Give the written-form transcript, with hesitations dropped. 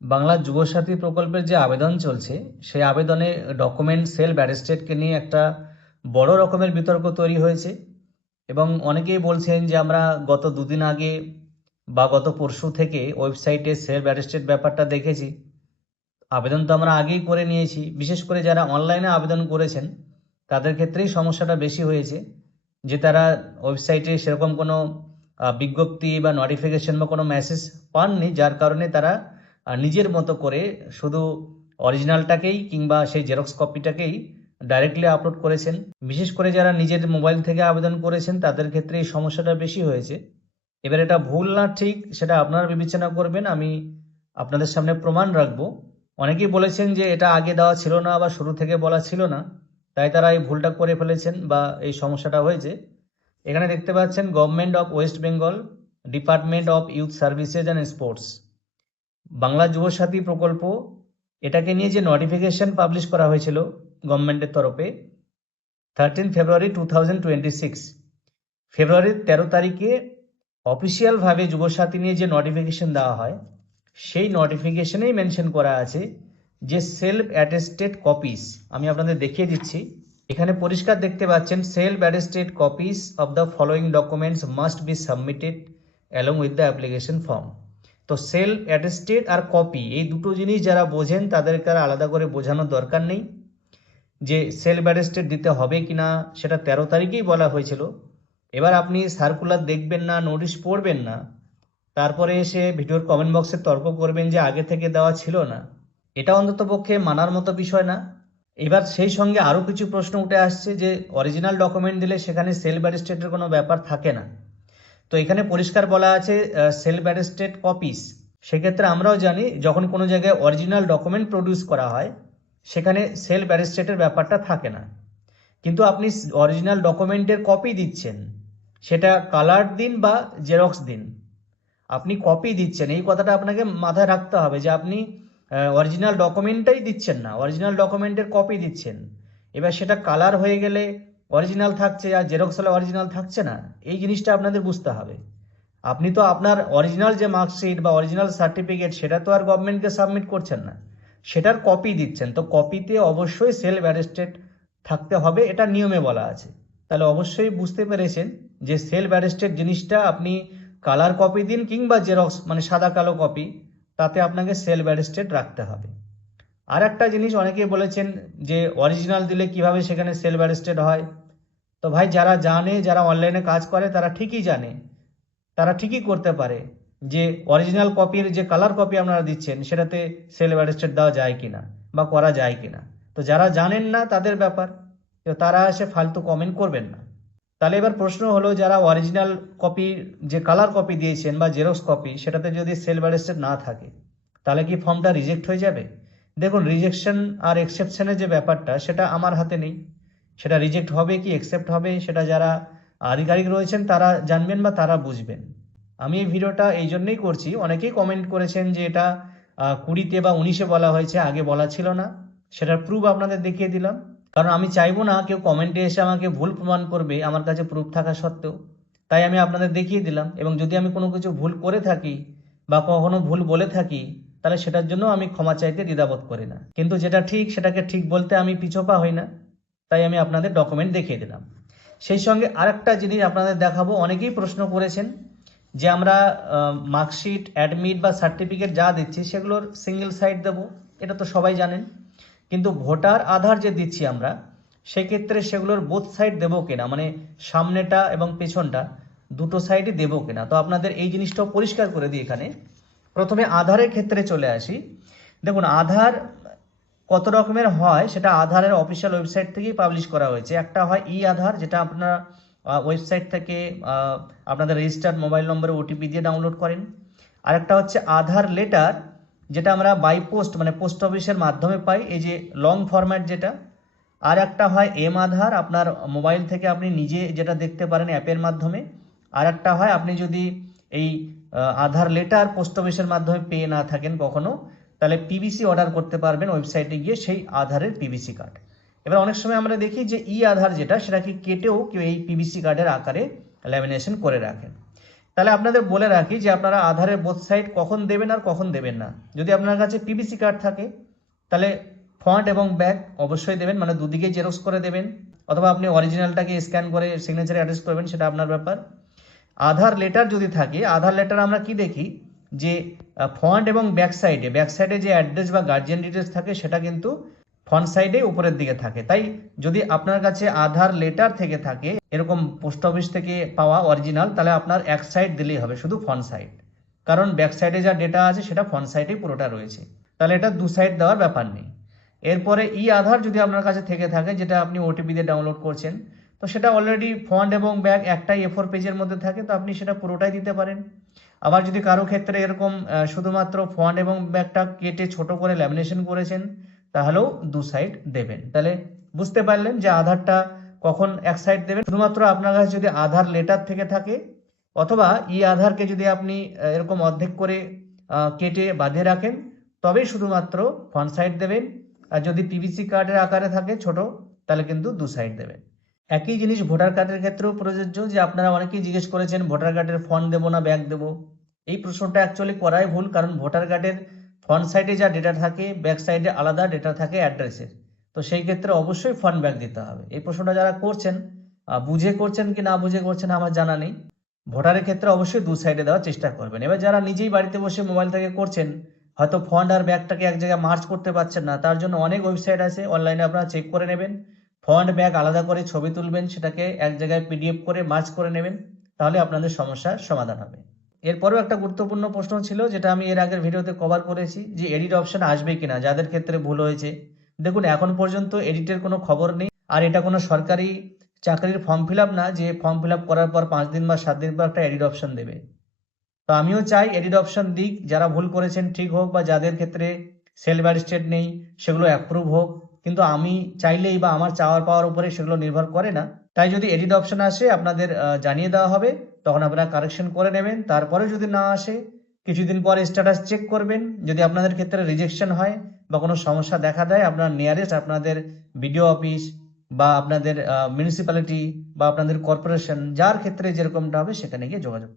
বাংলা যুবসাথী প্রকল্পের যে আবেদন চলছে সেই আবেদনে ডকুমেন্ট সেলফ অ্যাটেস্টেডকে নিয়ে একটা বড় রকমের বিতর্ক তৈরি হয়েছে এবং অনেকেই বলছেন যে আমরা গত দুদিন আগে বা গত পরশু থেকে ওয়েবসাইটে সেলফ অ্যাটেস্টেড ব্যাপারটা দেখেছি। আবেদন তো আমরা আগেই করে নিয়েছি, বিশেষ করে যারা অনলাইনে আবেদন করেছেন তাদের ক্ষেত্রেই সমস্যাটা বেশি হয়েছে যে তারা ওয়েবসাইটে সেরকম কোনো বিজ্ঞপ্তি বা নোটিফিকেশন বা কোনো মেসেজ পাননি, যার কারণে তারা নিজের মতো করে শুধু অরিজিনালটাকেই কিংবা সেই জেরক্স কপিটাকেই ডাইরেক্টলি আপলোড করেছেন। বিশেষ করে যারা নিজের মোবাইল থেকে আবেদন করেছেন তাদের ক্ষেত্রে এই সমস্যাটা বেশি হয়েছে। এবার এটা ভুল না ঠিক সেটা আপনারা বিবেচনা করবেন, আমি আপনাদের সামনে প্রমাণ রাখবো। অনেকেই বলেছেন যে এটা আগে দেওয়া ছিল না বা শুরু থেকে বলা ছিল না, তাই তারা এই ভুলটা করে ফেলেছেন বা এই সমস্যাটা হয়েছে। এখানে দেখতে পাচ্ছেন government of West Bengal, department of youth services and sports, Bangla Yuvasathi প্রকল্প, এটাকে নিয়ে যে নোটিফিকেশন পাবলিশ করা হয়েছিল গভর্নমেন্টের তরফে 13 ফেব্রুয়ারি 2026, ফেব্রুয়ারির 13 তারিখে অফিসিয়ালভাবে যুবসাথী নিয়ে যে নোটিফিকেশন দেওয়া হয় সেই নোটিফিকেশনেই মেনশন করা আছে যে সেলফ অ্যাটেস্টেড কপিস, আমি আপনাদের দেখিয়ে দিচ্ছি। এখানে পরিষ্কার দেখতে পাচ্ছেন self attested copies of the following documents must be submitted along with the application form. তো সেলফ অ্যাটেস্টেড আর কপি এই দুটো জিনিস যারা বোঝেন তাদেরকে আর আলাদা করে বোঝানোর দরকার নেই যে সেলফ অ্যাটেস্টেড দিতে হবে কিনা, সেটা 13 তারিখেই বলা হয়েছিল। এবার আপনি সার্কুলার দেখবেন না, নোটিশ পড়বেন না, তারপরে এসে ভিডিওর কমেন্ট বক্সে তর্ক করবেন যে আগে থেকে দেওয়া ছিল না, এটা অন্তত পক্ষে মানার মতো বিষয় না। এবার সেই সঙ্গে আরও কিছু প্রশ্ন উঠে আসছে যে অরিজিনাল ডকুমেন্ট দিলে সেখানে সেলফ অ্যাটেস্টেডের কোনো ব্যাপার থাকে না। তো এখানে পরিষ্কার বলা আছে সেলফ অ্যাটেস্টেড কপিস। সেক্ষেত্রে আমরাও জানি যখন কোনো জায়গায় অরিজিনাল ডকুমেন্ট প্রডিউস করা হয় সেখানে সেলফ অ্যাটেস্টেডের ব্যাপারটা থাকে না। কিন্তু আপনি অরিজিনাল ডকুমেন্টের কপি দিচ্ছেন, সেটা কালার দিন বা জেরক্স দিন, আপনি কপি দিচ্ছেন, এই কথাটা আপনাকে মাথায় রাখতে হবে যে আপনি অরিজিনাল ডকুমেন্টটাই দিচ্ছেন না, অরিজিনাল ডকুমেন্টের কপি দিচ্ছেন। এবার সেটা কালার হয়ে গেলে অরিজিনাল থাকছে আর জেরক্স হলে অরিজিনাল থাকছে না, এই জিনিসটা আপনাদের বুঝতে হবে। আপনি তো আপনার অরিজিনাল যে মার্কশিট বা অরিজিনাল সার্টিফিকেট সেটা তো আর গভর্নমেন্টকে সাবমিট করছেন না, সেটার কপি দিচ্ছেন, তো কপিতে অবশ্যই সেলফ অ্যাটেস্টেড থাকতে হবে, এটা নিয়মে বলা আছে। তাহলে অবশ্যই বুঝতে পেরেছেন যে সেলফ অ্যাটেস্টেড জিনিসটা আপনি কালার কপি দিন কিংবা জেরক্স মানে সাদা কালো কপি, তাতে আপনাকে সেলফ অ্যাটেস্টেড রাখতে হবে। আর একটা জিনিস অনেকেই বলেছেন যে অরিজিনাল দিলে কিভাবে সেখানে সেলফ অ্যাটেস্টেড হয়। তো ভাই যারা জানে, যারা অনলাইনে কাজ করে তারা ঠিকই জানে, তারা ঠিকই করতে পারে যে অরিজিনাল কপির যে কালার কপি আপনারা দিচ্ছেন সেটাতে সেলফ অ্যাটেস্টেড দেওয়া যায় কিনা বা করা যায় কিনা। তো যারা জানেন না তাদের ব্যাপার, তো তারা এসে ফালতু কমেন্ট করবেন না। তাহলে এবার প্রশ্ন হলো যারা অরিজিনাল কপি যে কালার কপি দিয়েছেন বা জেরক্স কপি সেটাতে যদি সেলফ অ্যাটেস্টেড না থাকে তাহলে কি ফর্মটা রিজেক্ট হয়ে যাবে? দেখুন, রিজেকশন আর এক্সেপশনের যে ব্যাপারটা সেটা আমার হাতে নেই, সেটা রিজেক্ট হবে কি অ্যাকসেপ্ট হবে সেটা যারা আধিকারিক রয়েছেন তারা জানবেন বা তারা বুঝবেন। আমি এই ভিডিওটা এই জন্যই করছি, অনেকেই কমেন্ট করেছেন যে এটা 20-তে বা 19-এ বলা হয়েছে, আগে বলা ছিল না, সেটার প্রুফ আপনাদের দেখিয়ে দিলাম। কারণ আমি চাইবো না কেউ কমেন্টে এসে আমাকে ভুল প্রমাণ করবে আমার কাছে প্রুফ থাকা সত্ত্বেও, তাই আমি আপনাদের দেখিয়ে দিলাম। এবং যদি আমি কোনো কিছু ভুল করে থাকি বা কখনো ভুল বলে থাকি তাহলে সেটার জন্য আমি ক্ষমা চাইতে দ্বিধাবোধ করি না, কিন্তু যেটা ঠিক সেটাকে ঠিক বলতে আমি পিছপা হই না, তাই আমি আপনাদের ডকুমেন্ট দেখিয়ে দিলাম। সেই সঙ্গে আরেকটা জিনিস আপনাদের দেখাবো, অনেকেই প্রশ্ন করেছেন যে আমরা মার্কশিট, অ্যাডমিট বা সার্টিফিকেট যা দিচ্ছি সেগুলোর সিঙ্গেল সাইড দেবো, এটা তো সবাই জানেন, কিন্তু ভোটার আধার যে দিচ্ছি আমরা সেক্ষেত্রে সেগুলোর বোথ সাইড দেবো কিনা, মানে সামনেটা এবং পেছনটা দুটো সাইডই দেবো কিনা। তো আপনাদের এই জিনিসটাও পরিষ্কার করে দিই। এখানে প্রথমে আধারের ক্ষেত্রে চলে আসি। দেখুন, আধার কত রকমের হয় সেটা আধারের অফিসিয়াল ওয়েবসাইট থেকেই পাবলিশ করা হয়েছে। একটা হয় ই আধার, যেটা আপনারা ওয়েবসাইট থেকে আপনাদের রেজিস্টার্ড মোবাইল নম্বরে ওটিপি দিয়ে ডাউনলোড করেন। আরেকটা হচ্ছে আধার লেটার, যেটা আমরা বাই পোস্ট মানে পোস্ট অফিসের মাধ্যমে পাই, এই যে লং ফরম্যাট যেটা। আর একটা হয় এম আধার, আপনার মোবাইল থেকে আপনি নিজে যেটা দেখতে পারেন অ্যাপের মাধ্যমে। আর একটা হয় আপনি যদি এই আধার লেটার পোস্ট অফিসের মাধ্যমে পেয়ে না থাকেন কখনো, তাহলে পিভিসি অর্ডার করতে পারবেন ওয়েবসাইটে গিয়ে সেই আধারের পিভিসি কার্ড। এবার অনেক সময় আমরা দেখি যে ই আধার যেটা সেটাকে কেটেও কেউ এই পিভিসি কার্ডের আকারে ল্যামিনেশন করে রাখেন। তাহলে আপনাদের বলে রাখি যে আপনারা আধারের বোথ সাইড কখন দেবেন আর কখন দেবেন না। যদি আপনার কাছে পিভিসি কার্ড থাকে তাহলে ফ্রন্ট এবং ব্যাক অবশ্যই দেবেন, মানে দুদিকে জেরক্স করে দেবেন, অথবা আপনি অরিজিনালটাকে স্ক্যান করে সিগনেচারে অ্যাটাচ করবেন, সেটা আপনার ব্যাপার। আধার লেটার যদি থাকে, আধার লেটার আমরা কি দেখি যে ফ্রন্ট এবং ব্যাক সাইডে যে অ্যাড্রেস বা গার্জিয়ান ডিটেলস থাকে সেটা কিন্তু ফ্রন্ট সাইডে উপরের দিকে থাকে। তাই যদি আপনার কাছে আধার লেটার থেকে থাকে এরকম পোস্ট অফিস থেকে পাওয়া অরিজিনাল, তাহলে আপনার এক সাইড দিলেই হবে, শুধু ফ্রন্ট সাইড, কারণ ব্যাক সাইডে যা ডেটা আছে সেটা ফ্রন্ট সাইডে পুরোটা রয়েছে, তাহলে এটা দু সাইড দেওয়ার ব্যাপার নেই। এরপরে ই আধার যদি আপনার কাছে থেকে থাকে, যেটা আপনি ওটিপি দিয়ে ডাউনলোড করছেন, তো সেটা অলরেডি ফ্রন্ট এবং ব্যাক একটাই A4 পেজের মধ্যে থাকে, তো আপনি সেটা পুরোটাই দিতে পারেন। আবার যদি কারো ক্ষেত্রে এরকম শুধুমাত্র ফ্রন্ট এবং ব্যাকটা কেটে ছোট করে ল্যামিনেশন করেছেন, তাহলেও দু সাইড দেবেন। তাহলে বুঝতে পারলেন যে আধারটা কখন এক সাইড দেবেন। শুধুমাত্র আপনার কাছে যদি আধার লেটার থেকে থাকে, অথবা ই আধারকে যদি আপনি এরকম অর্ধেক করে কেটে বাঁধিয়ে রাখেন, তবেই শুধুমাত্র ফ্রন্ট সাইড দেবেন। আর যদি পিভিসি কার্ডের আকারে থাকে ছোট, তাহলে কিন্তু দু সাইড দেবেন। একই জিনিস ভোটার কার্ডের ক্ষেত্রেও প্রযোজ্য, যে আপনারা অনেকেই জিজ্ঞেস করেছেন ভোটার কার্ডের ফ্রন্ট দেবো না ব্যাক দেবো। এই প্রশ্নটা অ্যাকচুয়ালি করাই ভুল, কারণ ভোটার কার্ডের ফ্রন্ট সাইডে যা ডেটা থাকে ব্যাক সাইডে আলাদা ডেটা থাকে অ্যাড্রেসের, তো সেই ক্ষেত্রে অবশ্যই ফ্রন্ট ব্যাক দিতে হবে। এই প্রশ্নটা যারা করছেন বুঝে করছেন কি না বুঝে করছেন আমার জানা নেই। ভোটারের ক্ষেত্রে অবশ্যই দু সাইডে দেওয়ার চেষ্টা করবেন। এবার যারা নিজেই বাড়িতে বসে মোবাইল থেকে করছেন, হয়তো ফ্রন্ট আর ব্যাকটাকে এক জায়গায় মার্চ করতে পারছেন না, তার জন্য অনেক ওয়েবসাইট আছে, অনলাইনে আপনারা চেক করে নেবেন, ফ্রন্ট ব্যাক আলাদা করে ছবি তুলবেন, সেটাকে এক জায়গায় পিডিএফ করে মার্চ করে নেবেন, তাহলে আপনাদের সমস্যার সমাধান হবে। এরপরেও একটা গুরুত্বপূর্ণ প্রশ্ন ছিল, যেটা আমি এর আগের ভিডিওতে কভার করেছি, যে এডিট অপশন আসবে কিনা যাদের ক্ষেত্রে ভুল হয়েছে। দেখুন, এখন পর্যন্ত এডিটের কোনো খবর নেই, আর এটা কোনো সরকারি চাকরির ফর্ম ফিল আপ না যে ফর্ম ফিল আপ করার পর 5 দিন বা 7 দিন পর একটা এডিট অপশন দেবে। তো আমিও চাই এডিট অপশন দিক, যারা ভুল করেছেন ঠিক হোক, বা যাদের ক্ষেত্রে সেলফ অ্যাটেস্টেড নেই সেগুলো অ্যাপ্রুভ হোক। কিন্তু আমি চাইলেই বা আমার চাওয়ার পাওয়ার উপরে সেগুলো নির্ভর করে না। তাই যদি এডিট অপশন আসে আপনাদের জানিয়ে দেওয়া হবে, তখন আপনারা কারেকশন করে নেবেন। তারপরে যদি না আসে, কিছুদিন পর স্ট্যাটাস চেক করবেন। যদি আপনাদের ক্ষেত্রে রিজেকশন হয় বা কোনো সমস্যা দেখা দেয়, আপনার নিয়ারেস্ট আপনাদের বিডিও অফিস বা আপনাদের মিউনিসিপ্যালিটি বা আপনাদের কর্পোরেশন, যার ক্ষেত্রে যেরকমটা হবে সেখানে গিয়ে যোগাযোগ